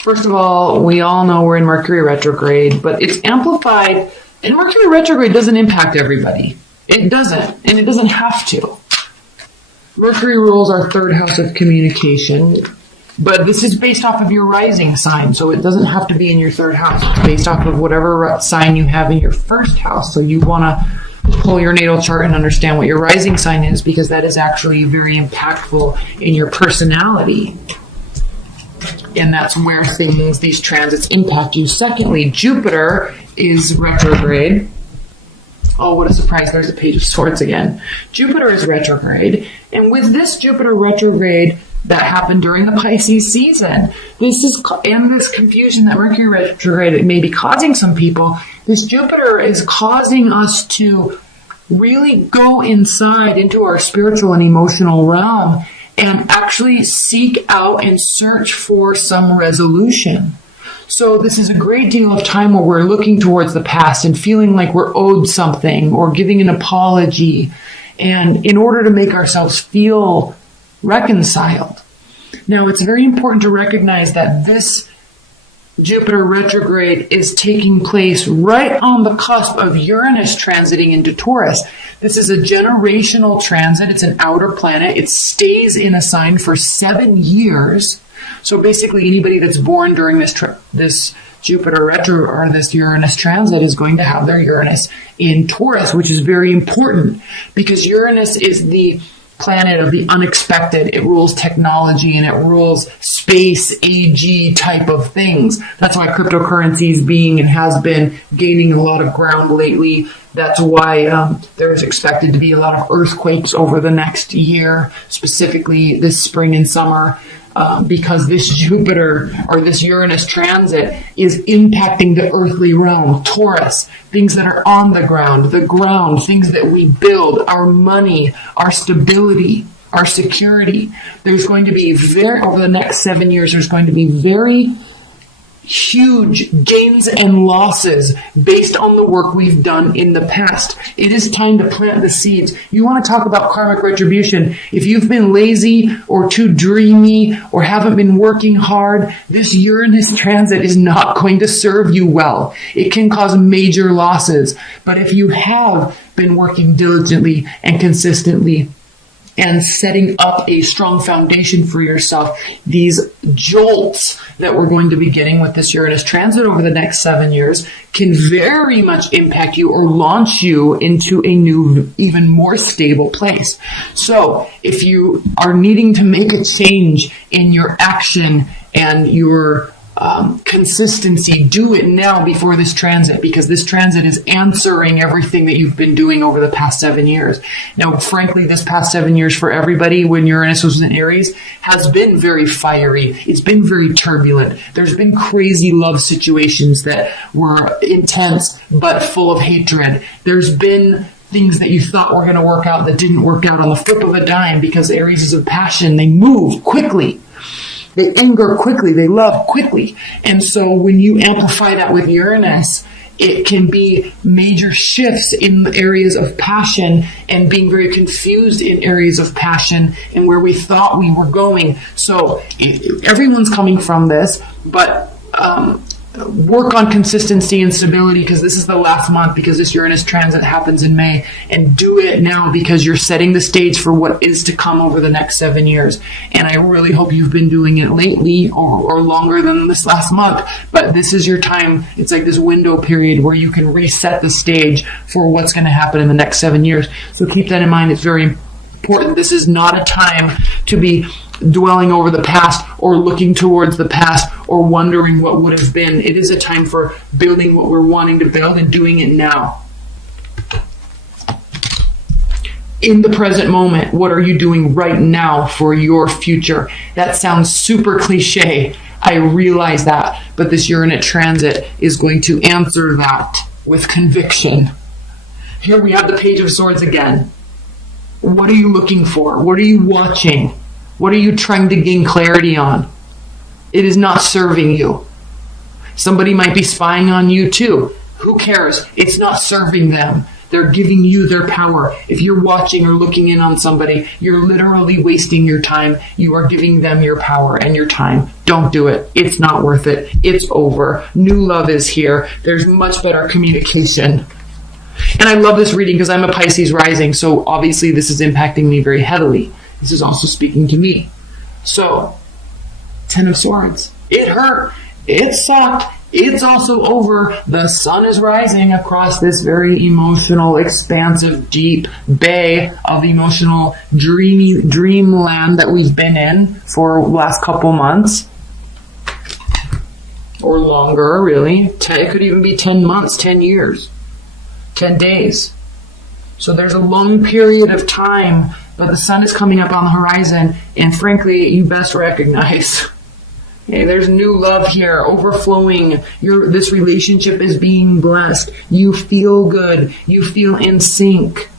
First of all, we all know we're in Mercury retrograde, but it's amplified, and Mercury retrograde doesn't impact everybody. It doesn't, and it doesn't have to. Mercury rules our third house of communication, but this is based off of your rising sign, so it doesn't have to be in your third house. It's based off of whatever sign you have in your first house, so you want to pull your natal chart and understand what your rising sign is, because that is actually very impactful in your personality. And that's where these transits impact you. Secondly, Jupiter is retrograde. Oh, what a surprise. There's a Page of Swords again. Jupiter is retrograde. And with this Jupiter retrograde that happened during the Pisces season, and this confusion that Mercury retrograde may be causing some people, this Jupiter is causing us to really go inside into our spiritual and emotional realm and actually seek out and search for some resolution. So this is a great deal of time where we're looking towards the past and feeling like we're owed something or giving an apology, and in order to make ourselves feel reconciled. Now, it's very important to recognize that this Jupiter retrograde is taking place right on the cusp of Uranus transiting into Taurus. This is a generational transit. It's an outer planet. It stays in a sign for 7 years. So basically, anybody that's born during this Jupiter retro or this Uranus transit is going to have their Uranus in Taurus, which is very important because Uranus is the planet of the unexpected. It rules technology and it rules space, AG type of things. That's why cryptocurrency is being and has been gaining a lot of ground lately. That's why there's expected to be a lot of earthquakes over the next year, specifically this spring and summer, because this Jupiter or this Uranus transit is impacting the earthly realm, Taurus, things that are on the ground, things that we build, our money, our stability, our security. There's going to be over the next 7 years, there's going to be very huge gains and losses based on the work we've done in the past. It is time to plant the seeds. You want to talk about karmic retribution. If you've been lazy or too dreamy or haven't been working hard, this Uranus transit is not going to serve you well. It can cause major losses. But if you have been working diligently and consistently and setting up a strong foundation for yourself, these jolts that we're going to be getting with this Uranus transit over the next 7 years can very much impact you or launch you into a new, even more stable place. So if you are needing to make a change in your action and your consistency, do it now before this transit, because this transit is answering everything that you've been doing over the past 7 years. Now, frankly, this past 7 years for everybody when Uranus was in Aries has been very fiery. It's been very turbulent. There's been crazy love situations that were intense but full of hatred. There's been things that you thought were going to work out that didn't work out on the flip of a dime, because Aries is a passion. They move quickly. They anger quickly. They love quickly. And so when you amplify that with Uranus, it can be major shifts in areas of passion and being very confused in areas of passion and where we thought we were going. So everyone's coming from this, but work on consistency and stability, because this is the last month, because this Uranus transit happens in May, and do it now because you're setting the stage for what is to come over the next 7 years. And I really hope you've been doing it lately or longer than this last month, but this is your time. It's like this window period where you can reset the stage for what's going to happen in the next 7 years. So keep that in mind. It's very important. This is not a time to be dwelling over the past or looking towards the past or wondering what would have been. It is a time for building what we're wanting to build and doing it now. In the present moment, what are you doing right now for your future? That sounds super cliche. I realize that, but this Uranus transit is going to answer that with conviction. Here we have the Page of Swords again. What are you looking for? What are you watching? What are you trying to gain clarity on? It is not serving you. Somebody might be spying on you too. Who cares? It's not serving them. They're giving you their power. If you're watching or looking in on somebody, you're literally wasting your time. You are giving them your power and your time. Don't do it. It's not worth it. It's over. New love is here. There's much better communication. And I love this reading because I'm a Pisces rising, so obviously this is impacting me very heavily. This is also speaking to me. So, 10 of Swords. It hurt. It sucked. It's also over. The sun is rising across this very emotional, expansive, deep bay of emotional dreamland that we've been in for the last couple months. Or longer, really. It could even be 10 months, 10 years, 10 days. So there's a long period of time, but the sun is coming up on the horizon, and frankly, you best recognize, okay, there's new love here, overflowing. This relationship is being blessed. You feel good. You feel in sync,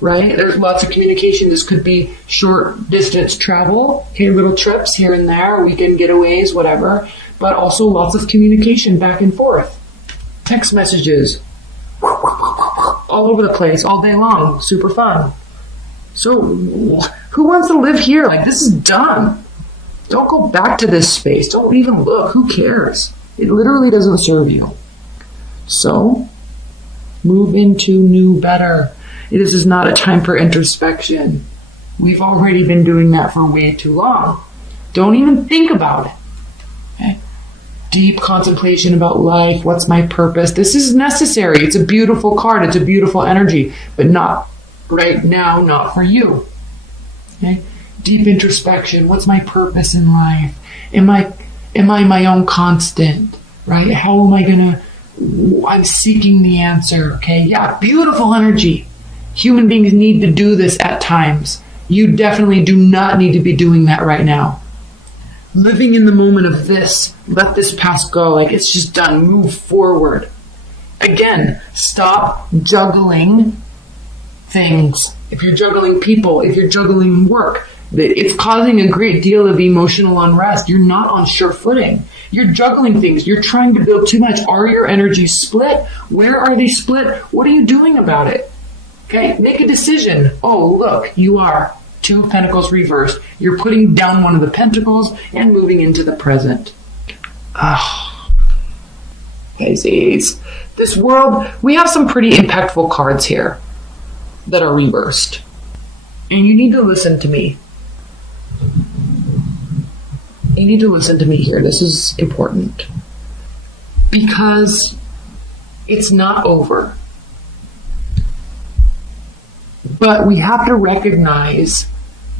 right? There's lots of communication. This could be short distance travel, okay, little trips here and there, weekend getaways, whatever, but also lots of communication back and forth. Text messages, all over the place, all day long. Super fun. So, who wants to live here? Like, this is done. Don't go back to this space. Don't even look. Who cares? It literally doesn't serve you. So, move into new, better. This is not a time for introspection. We've already been doing that for way too long. Don't even think about it. Okay? Deep contemplation about life. What's my purpose? This is necessary. It's a beautiful card. It's a beautiful energy, but not right now, not for you. Okay? Deep introspection. What's my purpose in life? Am I my own constant? Right? How am I gonna? I'm seeking the answer. Okay? Yeah, beautiful energy. Human beings need to do this at times. You definitely do not need to be doing that right now. Living in the moment of this, let this past go, like it's just done, move forward. Again, stop juggling things. If you're juggling people, if you're juggling work, it's causing a great deal of emotional unrest. You're not on sure footing. You're juggling things. You're trying to build too much. Are your energies split? Where are they split? What are you doing about it? Okay, make a decision. Oh, look, you are. 2 of Pentacles reversed. You're putting down one of the Pentacles and moving into the present. Pisces. This world, we have some pretty impactful cards here that are reversed. And you need to listen to me. You need to listen to me here. This is important. Because it's not over. But we have to recognize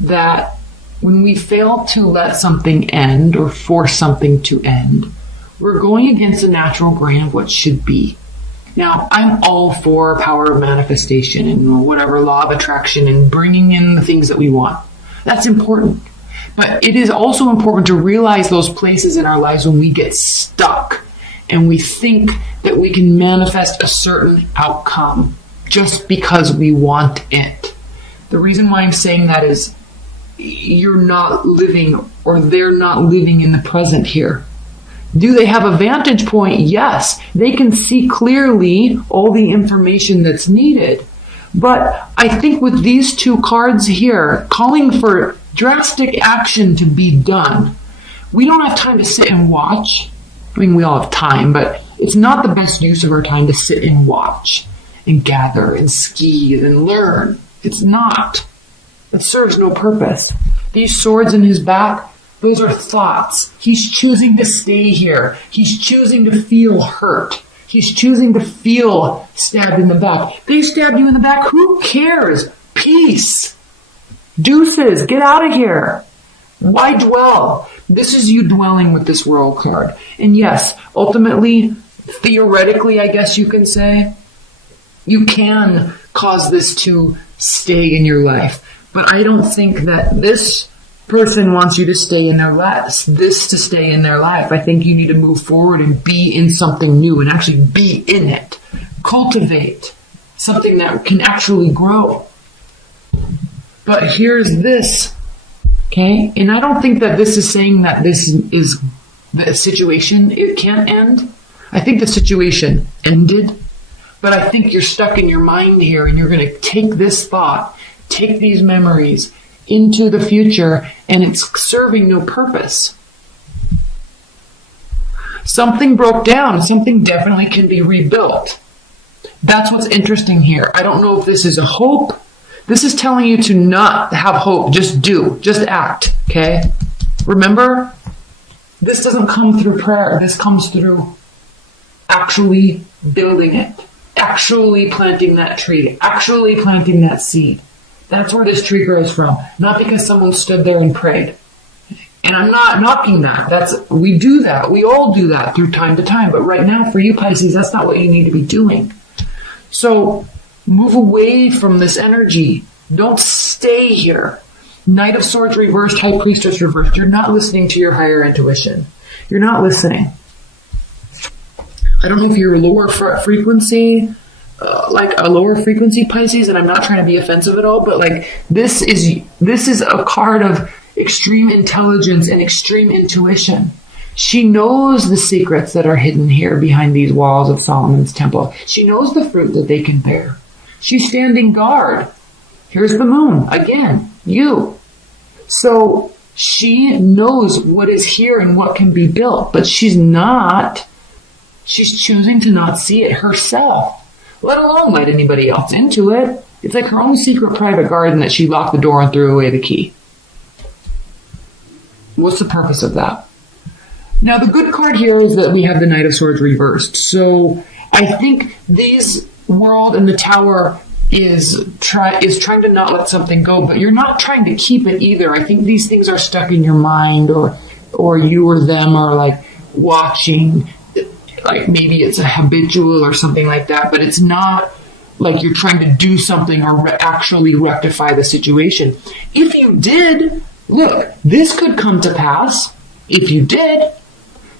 that when we fail to let something end or force something to end, we're going against the natural grain of what should be. Now, I'm all for power of manifestation and whatever law of attraction and bringing in the things that we want. That's important. But it is also important to realize those places in our lives when we get stuck and we think that we can manifest a certain outcome just because we want it. The reason why I'm saying that is you're not living, or they're not living in the present here. Do they have a vantage point? Yes. They can see clearly all the information that's needed. But I think with these 2 cards here, calling for drastic action to be done, we don't have time to sit and watch. I mean, we all have time, but it's not the best use of our time to sit and watch and gather and ski and learn. It's not. It serves no purpose. These swords in his back, those are thoughts. He's choosing to stay here. He's choosing to feel hurt. He's choosing to feel stabbed in the back. They stabbed you in the back. Who cares? Peace. Deuces. Get out of here. Why dwell? This is you dwelling with this World card. And yes, ultimately, theoretically, I guess you can say, you can cause this to stay in your life. But I don't think that this person wants you to stay in their life, this to stay in their life. I think you need to move forward and be in something new and actually be in it. Cultivate something that can actually grow. But here's this, okay? And I don't think that this is saying that this is the situation. It can't end. I think the situation ended. But I think you're stuck in your mind here, and you're going to take this thought, take these memories into the future, and it's serving no purpose. Something broke down. Something definitely can be rebuilt. That's what's interesting here. I don't know if this is a hope. This is telling you to not have hope. Just do. Just act. Okay? Remember, this doesn't come through prayer. This comes through actually building it. Actually planting that tree. Actually planting that seed. That's where this tree grows from. Not because someone stood there and prayed. And I'm not knocking that. We do that. We all do that through time to time. But right now, for you, Pisces, that's not what you need to be doing. So move away from this energy. Don't stay here. Knight of Swords reversed, High Priestess reversed. You're not listening to your higher intuition. You're not listening. I don't know if you're lower frequency, like a lower frequency Pisces, and I'm not trying to be offensive at all, but like this is a card of extreme intelligence and extreme intuition. She knows the secrets that are hidden here behind these walls of Solomon's temple. She knows the fruit that they can bear. She's standing guard. Here's the moon. Again, you. So she knows what is here and what can be built, but she's choosing to not see it herself, let alone let anybody else into it. It's like her own secret private garden that she locked the door and threw away the key. What's the purpose of that? Now, the good card here is that we have the Knight of Swords reversed. So I think this world and the Tower is trying to not let something go, but you're not trying to keep it either. I think these things are stuck in your mind, or you or them are like watching, like maybe it's a habitual or something like that, but it's not like you're trying to do something or actually rectify the situation. If you did, look, this could come to pass if you did,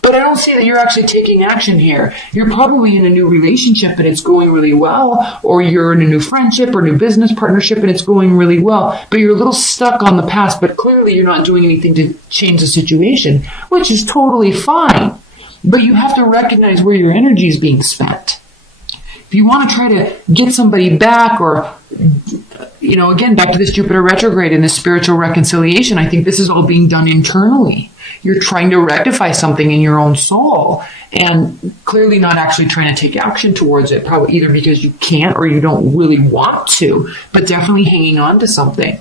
but I don't see that you're actually taking action here. You're probably in a new relationship and it's going really well, or you're in a new friendship or new business partnership and it's going really well, but you're a little stuck on the past, but clearly you're not doing anything to change the situation, which is totally fine. But you have to recognize where your energy is being spent. If you want to try to get somebody back, or, again, back to this Jupiter retrograde and this spiritual reconciliation, I think this is all being done internally. You're trying to rectify something in your own soul and clearly not actually trying to take action towards it, probably either because you can't or you don't really want to, but definitely hanging on to something.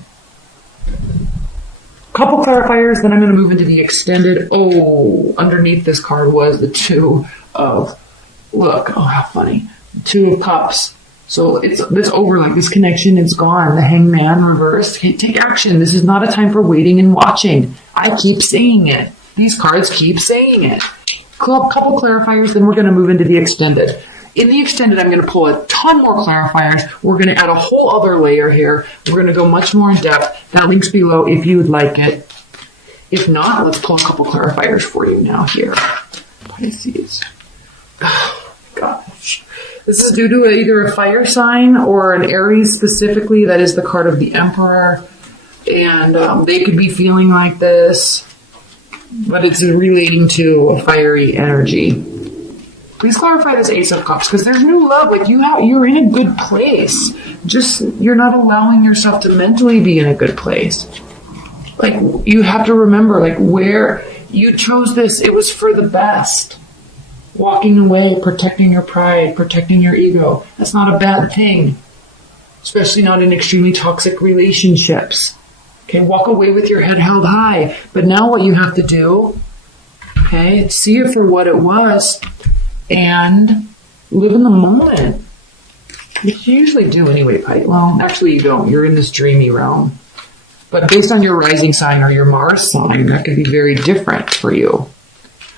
Couple clarifiers, then I'm going to move into the extended. Oh, underneath this card was the Two of, look, oh, how funny. Two of Cups. So it's this over, like this connection is gone. The Hangman reversed. Okay, take action. This is not a time for waiting and watching. I keep saying it. These cards keep saying it. Couple clarifiers, then we're going to move into the extended. In the extended, I'm going to pull a ton more clarifiers. We're going to add a whole other layer here. We're going to go much more in depth. That link's below if you would like it. If not, let's pull a couple clarifiers for you now here. Pisces. Oh, gosh. This is due to either a fire sign or an Aries specifically. That is the card of the Emperor. And they could be feeling like this, but it's relating to a fiery energy. Please clarify this Ace of Cups, because there's new love. Like you're in a good place. Just you're not allowing yourself to mentally be in a good place. Like you have to remember, like where you chose this, it was for the best. Walking away, protecting your pride, protecting your ego. That's not a bad thing, especially not in extremely toxic relationships. Okay, walk away with your head held high. But now what you have to do, okay, see it for what it was and live in the moment. Which you usually do anyway, Pite. Well, actually you don't. You're in this dreamy realm. But based on your rising sign or your Mars sign, that could be very different for you.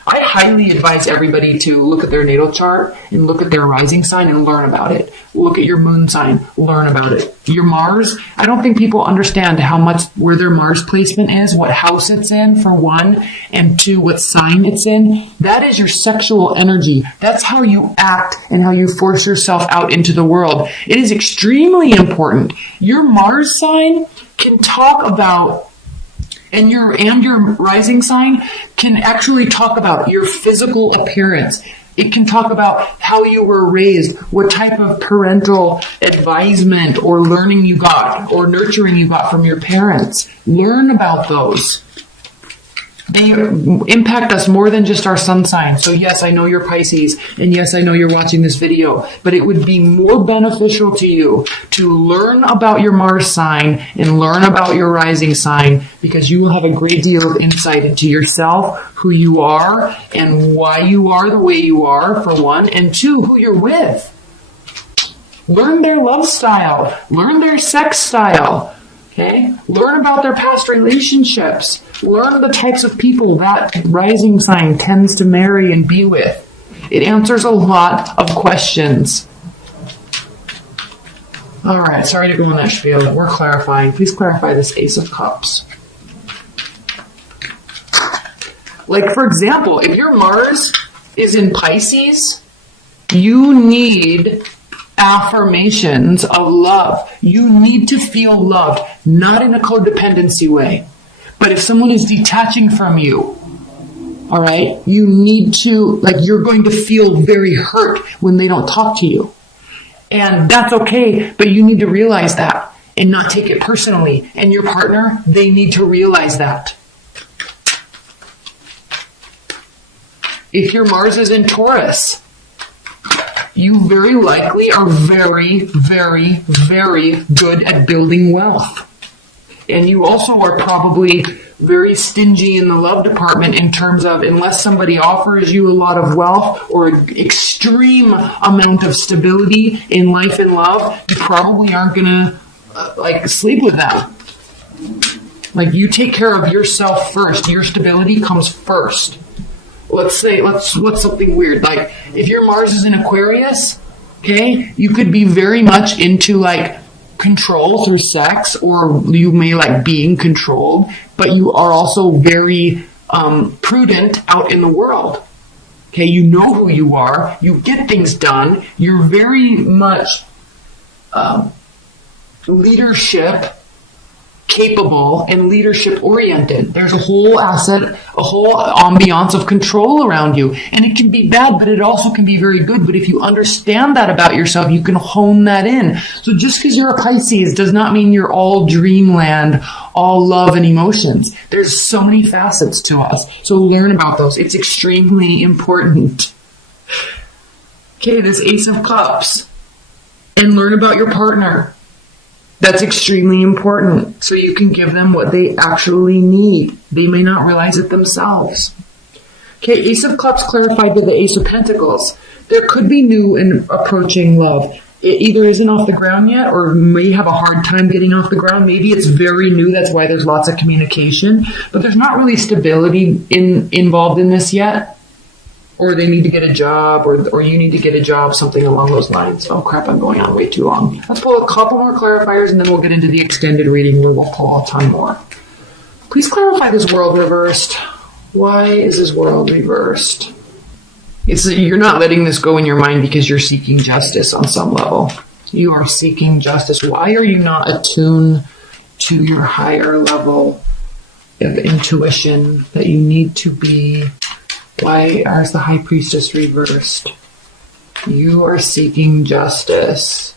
I highly advise everybody to look at their natal chart and look at their rising sign and learn about it. Look at your moon sign, learn about it. Your Mars, I don't think people understand how much where their Mars placement is, what house it's in, for one, and two, what sign it's in. That is your sexual energy. That's how you act and how you force yourself out into the world. It is extremely important. Your Mars sign can talk about And your rising sign can actually talk about your physical appearance. It can talk about how you were raised, what type of parental advisement or learning you got or nurturing you got from your parents. Learn about those. They impact us more than just our sun sign. So yes, I know you're Pisces, and yes, I know you're watching this video, but it would be more beneficial to you to learn about your Mars sign and learn about your rising sign, because you will have a great deal of insight into yourself, who you are, and why you are the way you are, for one, and two, who you're with. Learn their love style. Learn their sex style. Okay? Learn about their past relationships. Learn the types of people that rising sign tends to marry and be with. It answers a lot of questions. All right, sorry to go on that spiel. We're clarifying. Please clarify this Ace of Cups. Like, for example, if your Mars is in Pisces, you need affirmations of love. You need to feel loved, not in a codependency way. But if someone is detaching from you, all right, you need to, like, you're going to feel very hurt when they don't talk to you. And that's okay, but you need to realize that and not take it personally. And your partner, they need to realize that. If your Mars is in Taurus, you very likely are very, very, very good at building wealth. And you also are probably very stingy in the love department in terms of, unless somebody offers you a lot of wealth or an extreme amount of stability in life and love, you probably aren't going to sleep with them. Like, you take care of yourself first. Your stability comes first. Let's something weird. Like, if your Mars is in Aquarius, okay, you could be very much into like control through sex, or you may like being controlled, but you are also very prudent out in the world. Okay, you know who you are, you get things done, you're very much leadership capable and leadership oriented. There's a whole ambiance of control around you. And it can be bad, but it also can be very good. But if you understand that about yourself, you can hone that in. So just because you're a Pisces does not mean you're all dreamland, all love and emotions. There's so many facets to us. So learn about those. It's extremely important. Okay, this Ace of Cups. And learn about your partner. That's extremely important, so you can give them what they actually need. They may not realize it themselves. Okay, Ace of Cups clarified by the Ace of Pentacles. There could be new and approaching love. It either isn't off the ground yet, or may have a hard time getting off the ground. Maybe it's very new, that's why there's lots of communication. But there's not really stability involved in this yet. Or they need to get a job, or you need to get a job, something along those lines. Oh crap, I'm going on way too long. Let's pull a couple more clarifiers, and then we'll get into the extended reading where we'll pull a ton more. Please clarify this world reversed. Why is this world reversed? You're not letting this go in your mind because you're seeking justice on some level. You are seeking justice. Why are you not attuned to your higher level of intuition that you need to be? Why is the High Priestess reversed? You are seeking justice.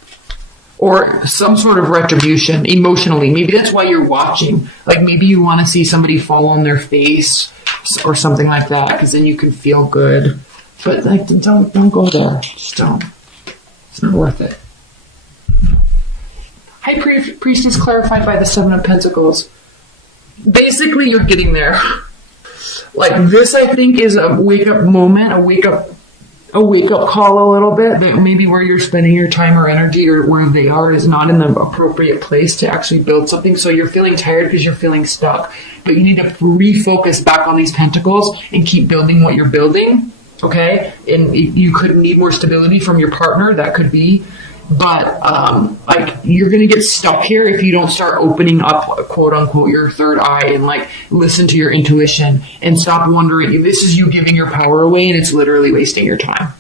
Or some sort of retribution emotionally. Maybe that's why you're watching. Like, maybe you want to see somebody fall on their face or something like that, because then you can feel good. But like, don't go there. Just don't. It's not worth it. High Priestess clarified by the Seven of Pentacles. Basically, you're getting there. Like, this, I think, is a wake-up moment, a wake-up call a little bit, that maybe where you're spending your time or energy, or where they are, is not in the appropriate place to actually build something. So you're feeling tired because you're feeling stuck. But you need to refocus back on these pentacles and keep building what you're building, okay? And you could need more stability from your partner, that could be. But, you're going to get stuck here if you don't start opening up, quote unquote, your third eye and, listen to your intuition and stop wondering. This is you giving your power away, and it's literally wasting your time.